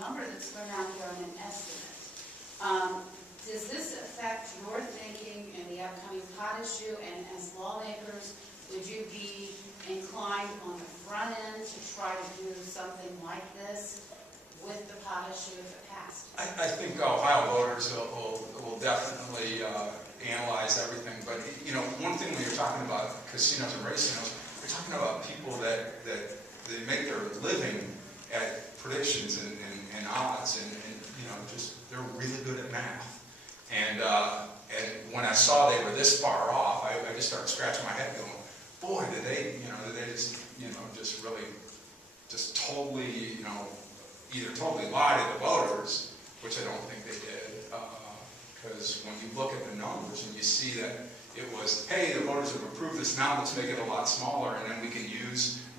number that's thrown out here on an estimate. Does this affect your thinking in the upcoming pot issue? And as lawmakers, would you be inclined on the front end to try to do something like this with the pot issue if it passed? I think Ohio voters will definitely analyze everything. But, you know, one thing when you're talking about casinos and racinos, you're talking about people that they make their living at predictions and odds, and you know, just they're really good at math. And when I saw they were this far off, I just started scratching my head, going, boy, did they just really, just totally, you know, either totally lie to the voters, which I don't think they did, because when you look at the numbers and you see that it was, hey, the voters have approved this, now let's make it a lot smaller, and then we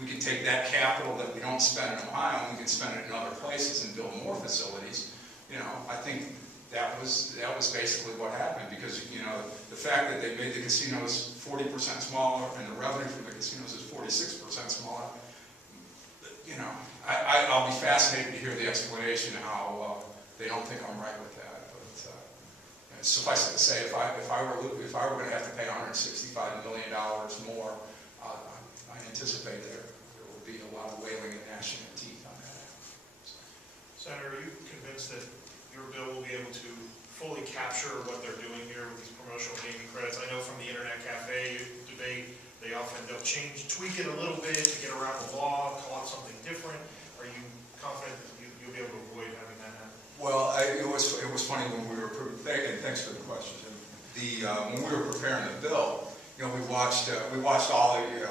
can take that capital that we don't spend in Ohio and we can spend it in other places and build more facilities. You know, I think that was basically what happened, because, you know, the fact that they made the casinos 40% smaller and the revenue from the casinos is 46% smaller, you know, I'll be fascinated to hear the explanation how they don't think I'm right with that. But suffice it to say, if I were going to have to pay $165 million more, I anticipate there will be a lot of wailing and gnashing of teeth on that. Senator, are you convinced that your bill will be able to fully capture what they're doing here with these promotional gaming credits? I know from the Internet Cafe debate, they'll tweak it a little bit to get around the law, call it something different. Are you confident that you'll be able to avoid having that happen? Well, it was funny when we were, and thanks for the question, Jim. When we were preparing the bill, you know, we watched all the,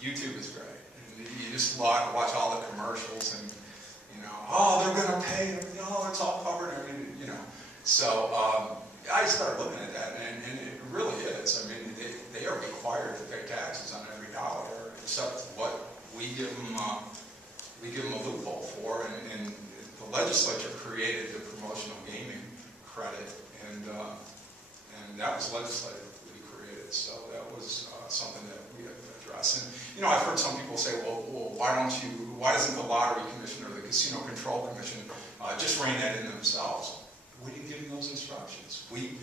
YouTube is great. And you just watch all the commercials and, you know, oh, they're going to pay, oh, it's all covered, I mean, you know. So I started looking at that, and it really is. I mean, they are required to pay taxes on every dollar, except what we give them a loophole for, and the legislature created the promotional gaming credit, and that was legislatively created, so that was something that we had to address. And you know, I've heard some people say, well, why doesn't the Lottery Commission or the Casino Control Commission just rein that in themselves? We didn't give them those instructions. We,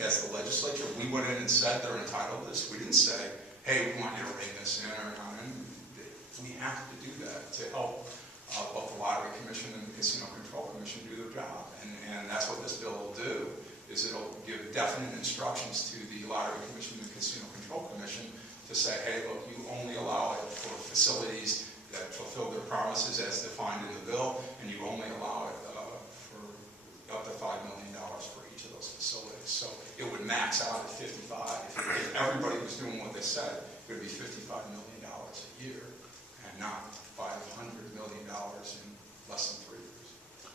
as the legislature, we went in and said they're entitled to this. We didn't say, hey, we want you to rein this in or not. And we have to do that to help both the Lottery Commission and the Casino Control Commission do their job. And that's what this bill will do, is it'll give definite instructions to the Lottery Commission and the Casino Control Commission to say, hey, look, you only allow it for facilities that fulfill their promises as defined in the bill, and you only allow it for up to $5 million for each of those facilities. So it would max out at 55. If everybody was doing what they said, it would be $55 million a year, and not $500 million in less than 3 years.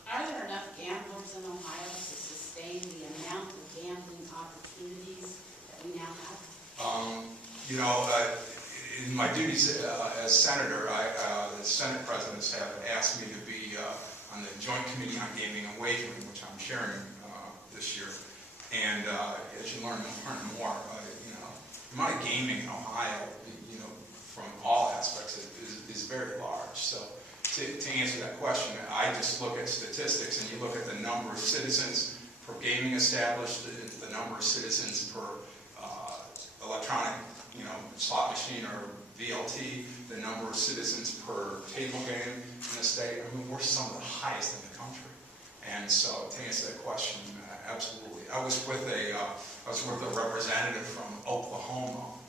Are there enough gamblers in Ohio to sustain the amount of gambling opportunities that we now have? You know, in my duties as senator, the Senate presidents have asked me to be on the Joint Committee on Gaming and Wagering, which I'm chairing this year. And as you learn more and more, you know, the amount of gaming in Ohio, you know, from all aspects is very large. So to answer that question, I just look at statistics, and you look at the number of citizens per gaming established, the number of citizens per electronic, you know, slot machine or VLT, the number of citizens per table game in the state. I mean, we're some of the highest in the country. And so to answer that question, absolutely. I was with a representative from Oklahoma,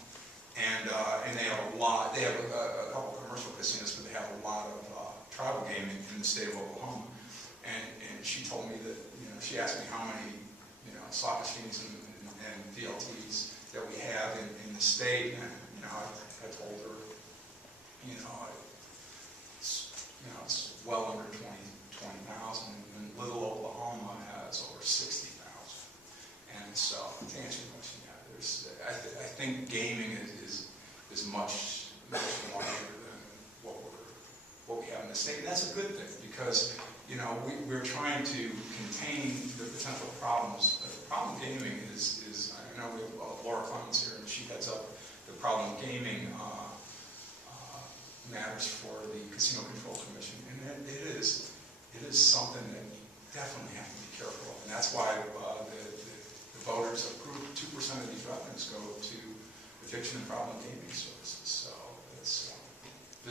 and they have a lot. They have a couple of commercial casinos, but they have a lot of tribal gaming in the state of Oklahoma. And she told me that, you know, she asked me how many, you know, slot machines and VLTs that we have in the state, and you know, I told her, it's well under 20,000, and Little Oklahoma has over 60,000. And so, to answer your question, yeah, I think gaming is much larger than what we have in the state, and that's a good thing, because you know, we're trying to contain the potential problems. The problem of gaming is I know we have Laura Clemens here, and she heads up the problem of gaming matters for the Casino Control Commission, and it is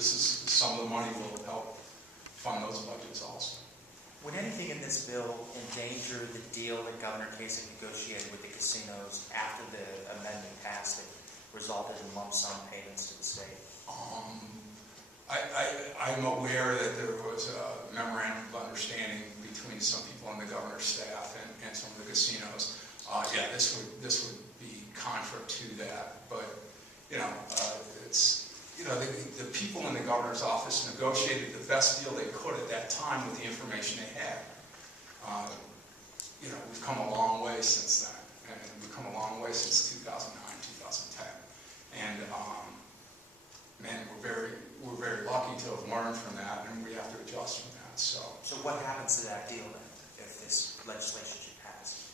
some of the money will help fund those budgets also. Would anything in this bill endanger the deal that Governor Kasich negotiated with the casinos after the amendment passed that resulted in lump sum payments to the state? I'm aware that there was a memorandum of understanding between some people on the governor's staff and some of the casinos. Yeah, this would be contrary to that, but it's the people in the governor's office negotiated the best deal they could at that time with the information they had. We've come a long way since then, and we've come a long way since 2009, 2010, and man, we're very lucky to have learned from that, and we have to adjust from that. So what happens to that deal then, if this legislation should pass?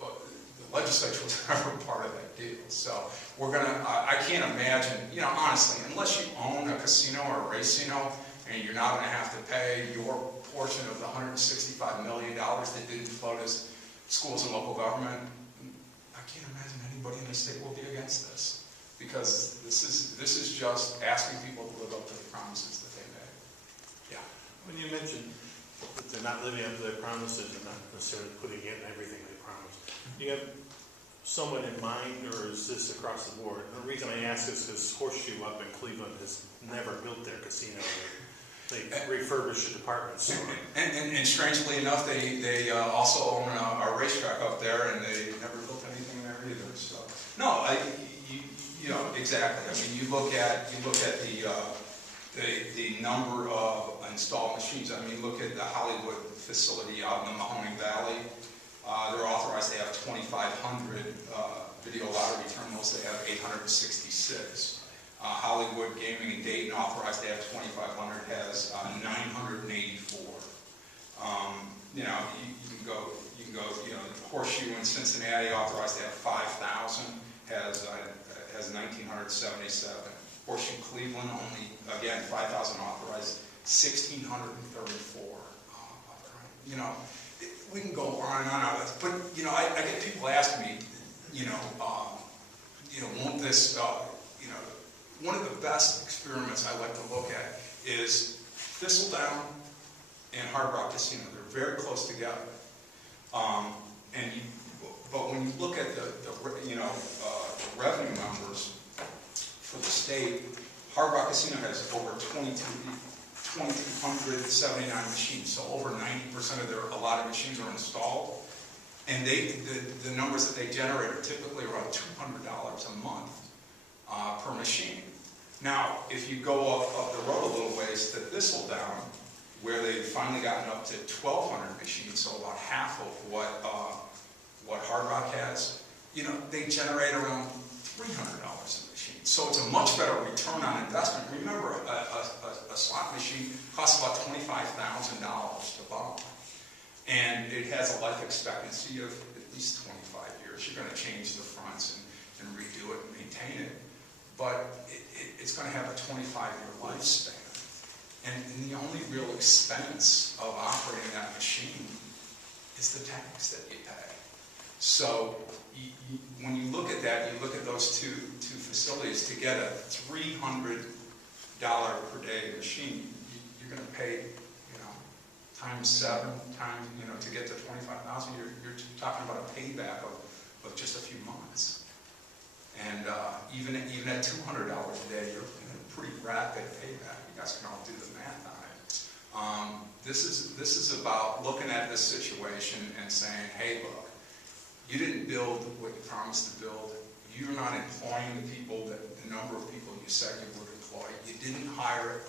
Well, the legislature was never part of that deal. So I can't imagine, honestly, unless you own a casino or a racino, and you're not going to have to pay your portion of the $165 million that didn't flow to schools and local government, I can't imagine anybody in the state will be against this. Because this is just asking people to live up to the promises that they made. Yeah. When you mentioned that they're not living up to their promises and not necessarily putting in everything they promised, do you have someone in mind, or is this across the board? The reason I ask is because Horseshoe up in Cleveland has never built their casino. They refurbish a department store. And strangely enough, they also own a racetrack up there, and they never built anything there either. So no, exactly. I mean, you look at the number of installed machines. I mean, look at the Hollywood facility out in the Mahoning Valley. They're authorized to have 2,500 video lottery terminals. They have 866. Hollywood Gaming in Dayton, authorized to have 2,500, has 984. You can go. Horseshoe in Cincinnati, authorized to have 5,000, has 1,977. Horseshoe Cleveland, only, again, 5,000 authorized, 1,634. We can go on and on, but I get people asking me, won't this, one of the best experiments I like to look at is Thistledown and Hard Rock Casino. They're very close together. But when you look at the revenue numbers for the state, Hard Rock Casino has over 2,279 machines, so over 90% of their allotted machines are installed. And the numbers that they generate are typically around $200 a month per machine. Now, if you go up the road a little ways to Thistledown, where they've finally gotten up to 1,200 machines, so about half of what Hard Rock has, they generate around $300 a machine. So it's a much better return on investment. Remember, a slot machine costs about $25,000 to buy. And it has a life expectancy of at least 25 years. You're going to change the fronts and redo it and maintain it. But it's going to have a 25-year lifespan. And the only real expense of operating that machine is the tax that you pay. So when you look at that, you look at those two facilities, to get a $300 per day machine, you're going to pay, times 7, to get to 25,000. You're talking about a payback of just a few months. And even at $200 a day, you're in a pretty rapid payback. You guys can all do the math on it. This is about looking at this situation and saying, hey, look, you didn't build what you promised to build. You're not employing the number of people you said you would employ. You didn't hire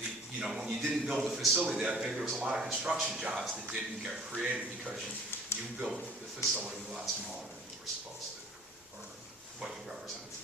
when you didn't build the facility that big, there was a lot of construction jobs that didn't get created because you built the facility a lot smaller than you were supposed to, or what you represented.